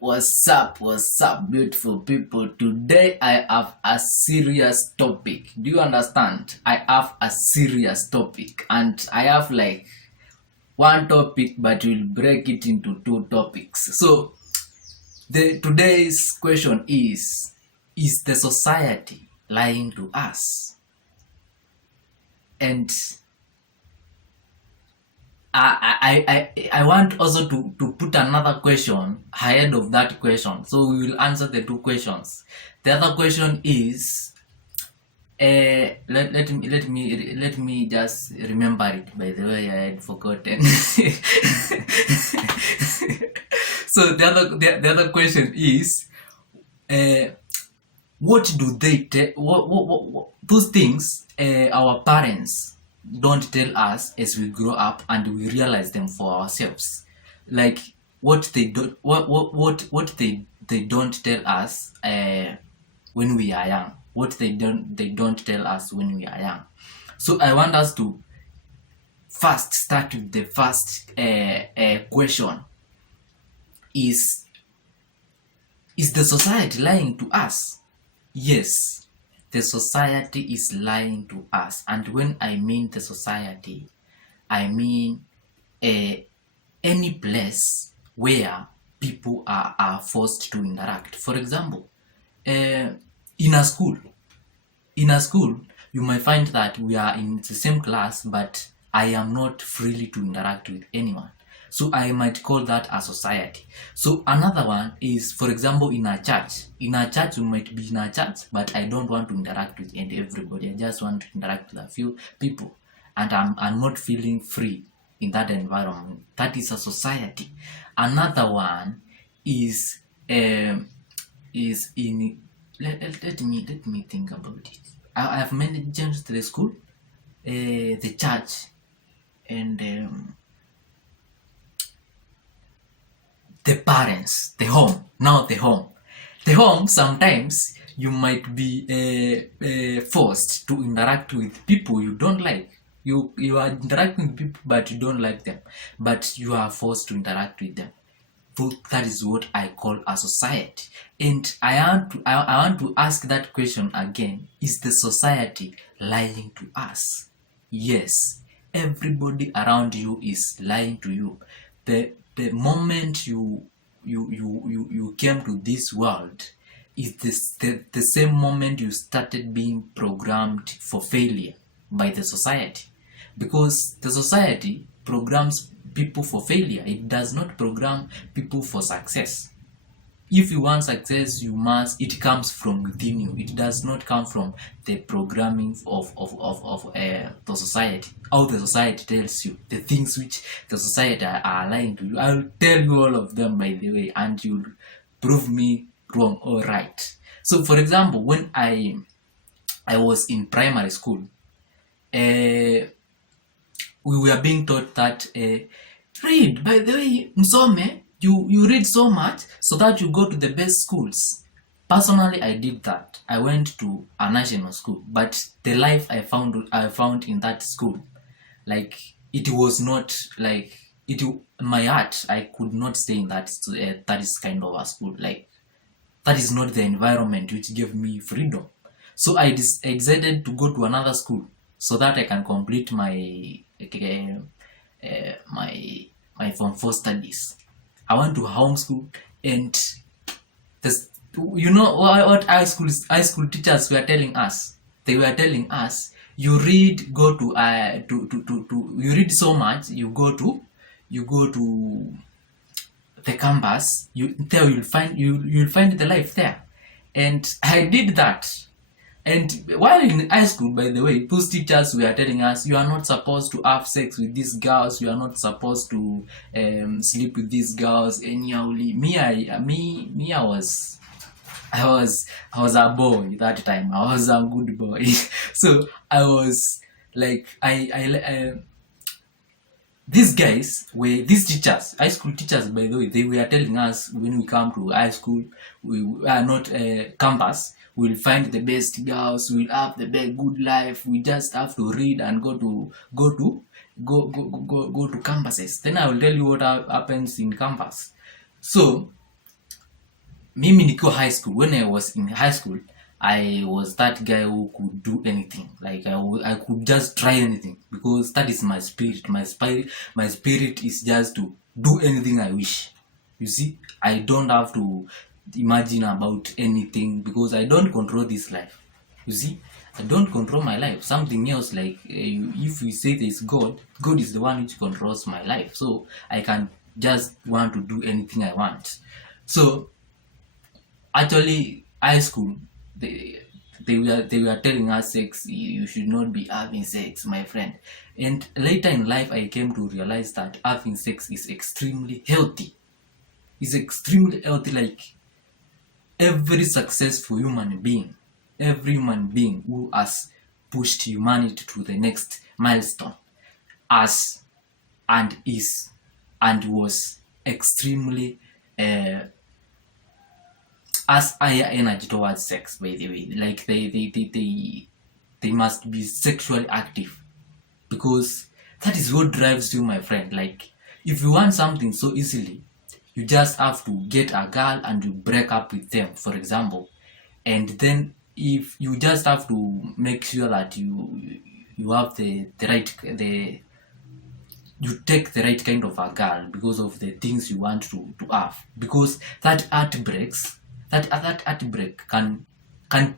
What's up, beautiful people? Today I have a serious topic. Do you understand? I have a serious topic, and I have like one topic, but we'll break it into two topics. So, the today's question is the society lying to us? And I want also to put another question ahead of that question. So we will answer the two questions. The other question is let me just remember it. By the way, I had forgotten. So the other question is what do they tell what those things our parents don't tell us as we grow up and we realize them for ourselves, like what they don't what they don't tell us when we are young, what they don't tell us when we are young. So I want us to first start with the first question. Is the society lying to us? Yes, the society is lying to us. And when I mean the society, I mean any place where people are forced to interact. For example, in a school, you might find that we are in the same class, but I am not freely to interact with anyone. So I might call that a society. So another one is, for example, in a church. In a church, we might be in a church, but I don't want to interact with everybody. I just want to interact with a few people, and I'm not feeling free in that environment. That is a society. Another one is in let me think about it. I have managed the school, the church, and the parents, the home. Now the home, sometimes you might be forced to interact with people you don't like. You are interacting with people but you don't like them, but you are forced to interact with them. So that is what I call a society. And I want to ask that question again. Is the society lying to us? Yes, everybody around you is lying to you. The moment you came to this world is the same moment you started being programmed for failure by the society, because the society programs people for failure. It does not program people for success. If you want success, it comes from within you. It does not come from the programming of the society. How the society tells you the things which the society are lying to you. I'll tell you all of them, by the way, and you'll prove me wrong or right. So for example, when I was in primary school, we were being taught that read, by the way, msome, you read so much so that you go to the best schools. Personally, I did that. I went to a national school, but the life I found in that school, like, it was not like it. My heart, I could not stay in that is kind of a school. Like, that is not the environment which gave me freedom. So I decided to go to another school so that I can complete my my Form 4 studies. I went to homeschool, and this, you know what high school teachers were telling us? They were telling us, you read, go to you read so much, you go to the campus, there you'll find the life there. And I did that. And while in high school, by the way, those teachers were telling us, you are not supposed to have sex with these girls, you are not supposed to sleep with these girls anyhowly. I was a boy that time. I was a good boy. So I was like, these teachers, high school teachers, by the way, they were telling us, when we come to high school, we are not campus, we'll find the best girls, we'll have the best good life, we just have to read and go to campuses. Then I will tell you what happens in campus. So mimi nikiwa high school, when I was in high school, I was that guy who could do anything. Like I could just try anything because that is my spirit. My spirit is just to do anything I wish. You see, I don't have to imagine about anything because I don't control this life. You see, I don't control my life. Something else, like if we say there's God, God is the one which controls my life. So I can just want to do anything I want. So actually, high school, they were telling us sex, you should not be having sex, my friend. And later in life, I came to realize that having sex is extremely healthy. It's extremely healthy. Like every successful human being, every human being who has pushed humanity to the next milestone, has and is and was extremely has higher energy towards sex, by the way. Like they must be sexually active because that is what drives you, my friend. Like if you want something so easily, you just have to get a girl and you break up with them, for example. And then if you just have to make sure that you have the right the you take the right kind of a girl because of the things you want to have, because that heartbreak can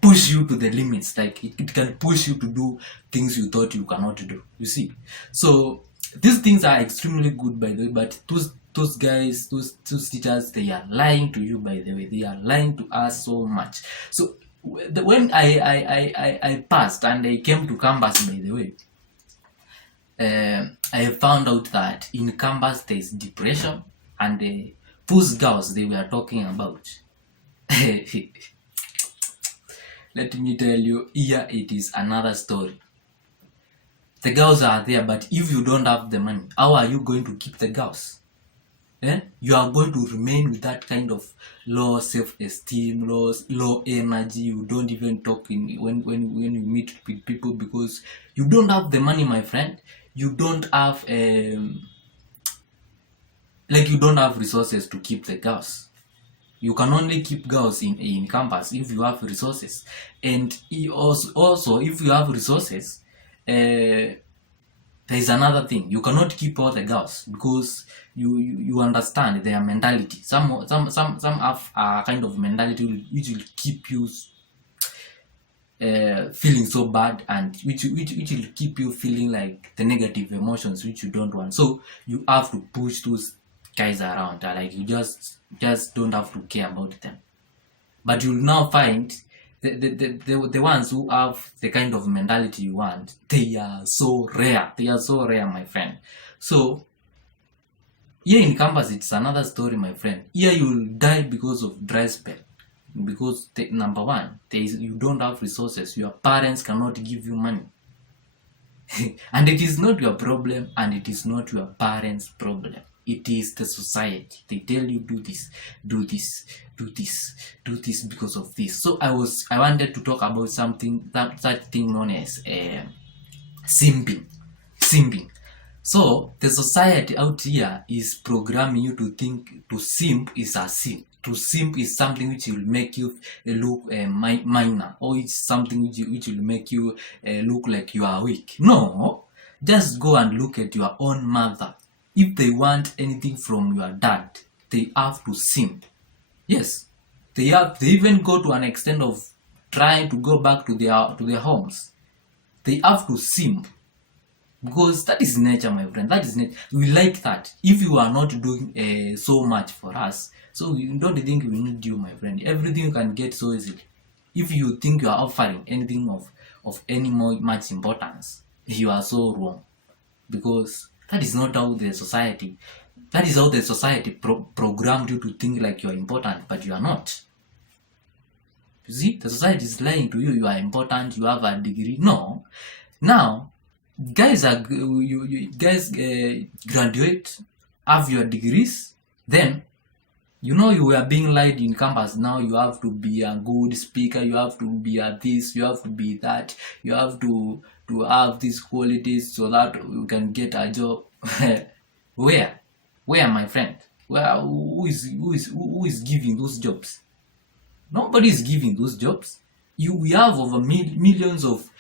push you to the limits. Like it can push you to do things you thought you cannot do, you see. So these things are extremely good, by the way, but those guys, those teachers, they are lying to you, by the way. They are lying to us so much. So when I passed and I came to campus, by the way, I found out that in campus there is depression, and those girls they were talking about. Let me tell you, here it is another story. The girls are there, but if you don't have the money, how are you going to keep the girls? You are going to remain with that kind of low self-esteem, low energy. You don't even talk when you meet with people because you don't have the money, my friend. You don't have you don't have resources to keep the girls. You can only keep girls in campus if you have resources. And also if you have resources, there is another thing. You cannot keep all the girls because you understand their mentality. Some have a kind of mentality which will keep you feeling so bad, and which will keep you feeling like the negative emotions which you don't want. So you have to push those guys around. Like you just don't have to care about them. But you'll now find the ones who have the kind of mentality you want, they are so rare. They are so rare, my friend. So here in campus, it's another story, my friend. Here you'll die because of dry spell. Because number one, you don't have resources. Your parents cannot give you money. And it is not your problem, and it is not your parents' problem. It is the society. They tell you do this, do this, do this, do this because of this. So I wanted to talk about something, that thing known as simping. So the society out here is programming you to think to simp is a sin. To simp is something which will make you look minor, or it's something which will make you look like you are weak. No, just go and look at your own mother. If they want anything from your dad, they have to simp. Yes, they even go to an extent of trying to go back to their homes. They have to simp. Because that is nature, my friend. That is nature. We like that. If you are not doing so much for us, so you don't think we need you, my friend. Everything you can get so easily. If you think you are offering anything of any more much importance, you are so wrong. Because that is not how the society. That is how the society programmed you to think like you are important, but you are not. You see, the society is lying to you. You are important. You have a degree. No. Now, guys you guys graduate, have your degrees, then you were being lied in campus. Now you have to be a good speaker, you have to be a this, you have to be that, you have to have these qualities so that you can get a job. where my friend, who is giving those jobs? Nobody is giving those jobs. We have over millions of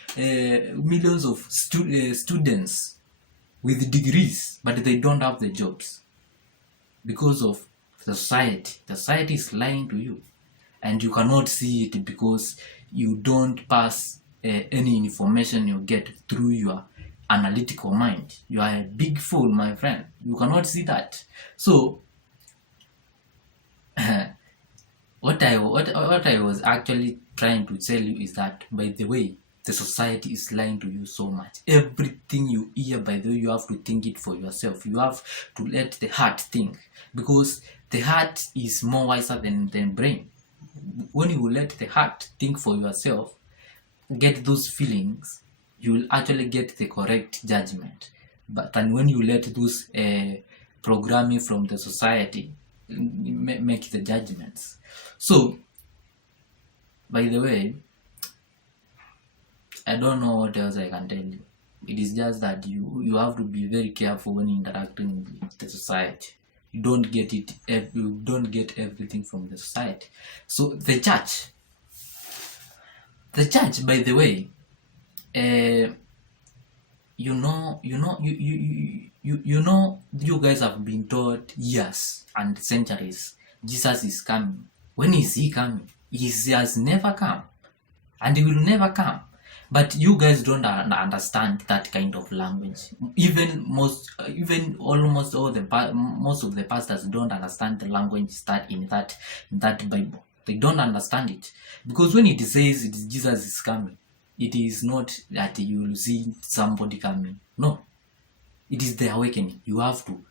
students with degrees, but they don't have the jobs because of the society. The society is lying to you, and you cannot see it because you don't pass any information you get through your analytical mind. You are a big fool, my friend. You cannot see that. So what I was actually trying to tell you is that, by the way, the society is lying to you so much. Everything you hear, by the way, you have to think it for yourself. You have to let the heart think, because the heart is more wiser than brain. When you let the heart think for yourself, get those feelings, you will actually get the correct judgment. But and when you let those programming from the society make the judgments. So, by the way, I don't know what else I can tell you. It is just that you have to be very careful when interacting with the society. You don't get everything from the society. So the church, by the way, you guys have been taught years and centuries Jesus is coming. When is he coming? He has never come, and he will never come. But you guys don't understand that kind of language. Most of the pastors don't understand the language that in that Bible. They don't understand it, because when it says Jesus is coming, it is not that you will see somebody coming. No, it is the awakening. You have to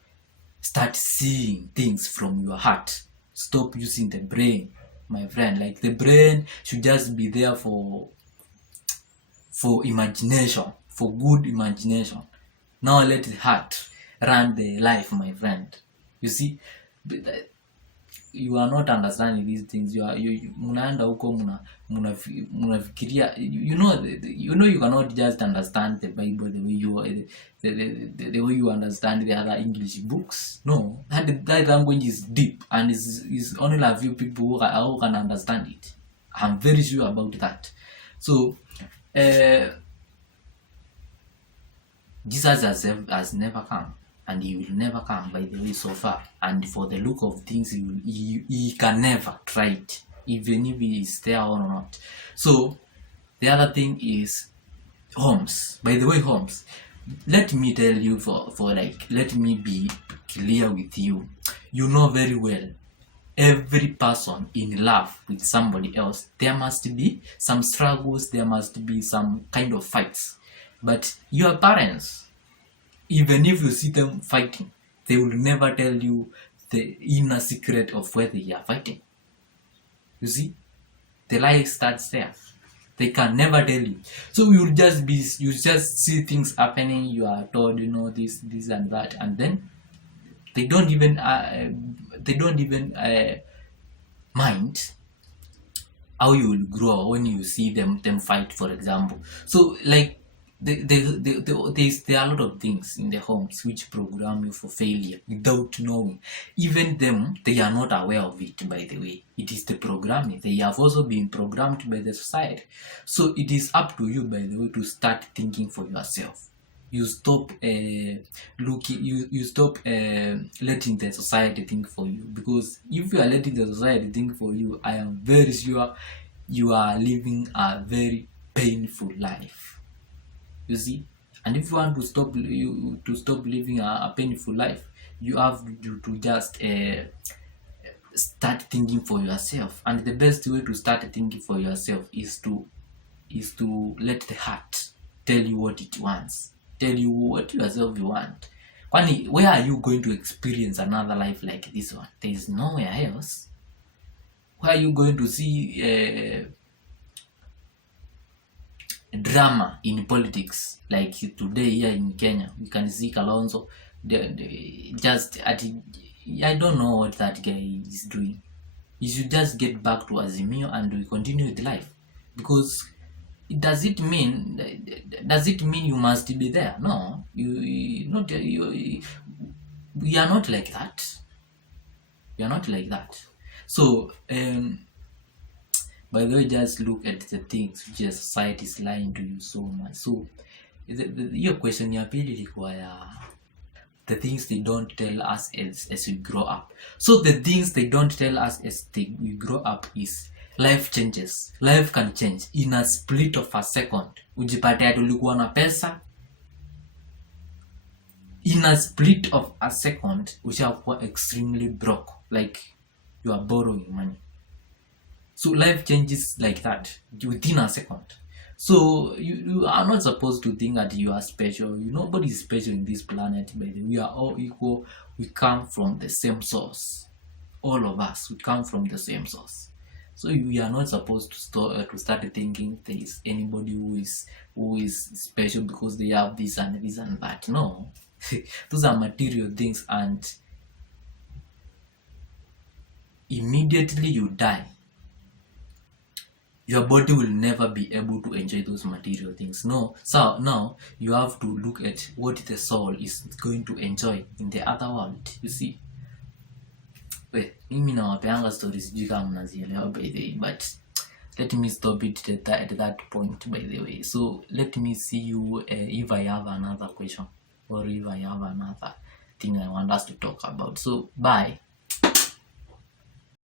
start seeing things from your heart. Stop using the brain, my friend. Like, the brain should just be there for imagination, for good imagination. Now let the heart run the life, my friend. You see, you are not understanding these things. Munaenda huko munafikiria. You know you cannot just understand the Bible the way the way you understand the other English books. No, that language is deep, and is only a few people who can understand it. I'm very sure about that. So Jesus has never come, and he will never come, by the way, so far. And for the look of things, he can never try it, even if he is there or not. So the other thing is homes. By the way, homes. Let me tell you, let me be clear with you. You know very well, every person in love with somebody else, there must be some struggles, there must be some kind of fights. But your parents, even if you see them fighting, they will never tell you the inner secret of where they are fighting. You see, the lie starts there. They can never tell you. So you just see things happening. You are told, this and that, and then they don't even mind how you will grow when you see them fight, for example. So, like, there are a lot of things in the homes which program you for failure without knowing. Even them, they are not aware of it, by the way. It is the programming. They have also been programmed by the society. So it is up to you, by the way, to start thinking for yourself. You stop you stop letting the society think for you, because if you are letting the society think for you, I am very sure you are living a very painful life. You see, and if you want to stop living a painful life, you have to just start thinking for yourself. And the best way to start thinking for yourself is to let the heart tell you what it wants. Tell you what yourself you want. Where are you going to experience another life like this one? There is nowhere else. Where are you going to see drama in politics? Like today here in Kenya, you can see Kalonzo. I don't know what that guy is doing. You should just get back to Azimio and we continue with life. Because does it mean you must be there? No, we are not like that. We are not like that. So By the way, just look at the things which the society is lying to you so much. So your question ya pili ilikuwa ya the things they don't tell us as we grow up. So the things they don't tell us as we grow up is life changes. Life can change in a split of a second. Ujipate ati ulikuwa na pesa, in a split of a second ushakuwa extremely broke, like you are borrowing money. So life changes like that within a second. So you are not supposed to think that you are special. Nobody is special in this planet, by the way. We are all equal. We come from the same source. All of us, we come from the same source. So we are not supposed to start thinking there is anybody who is special because they have this and this and that. No. Those are material things, and immediately you die, your body will never be able to enjoy those material things. No. So now you have to look at what the soul is going to enjoy in the other world. You see, mimi nawapeanga stories sijui kama mnazielewa by the way, but let me stop it at that point, by the way. So let me see you if I have another question or if I have another thing I want us to talk about. So bye.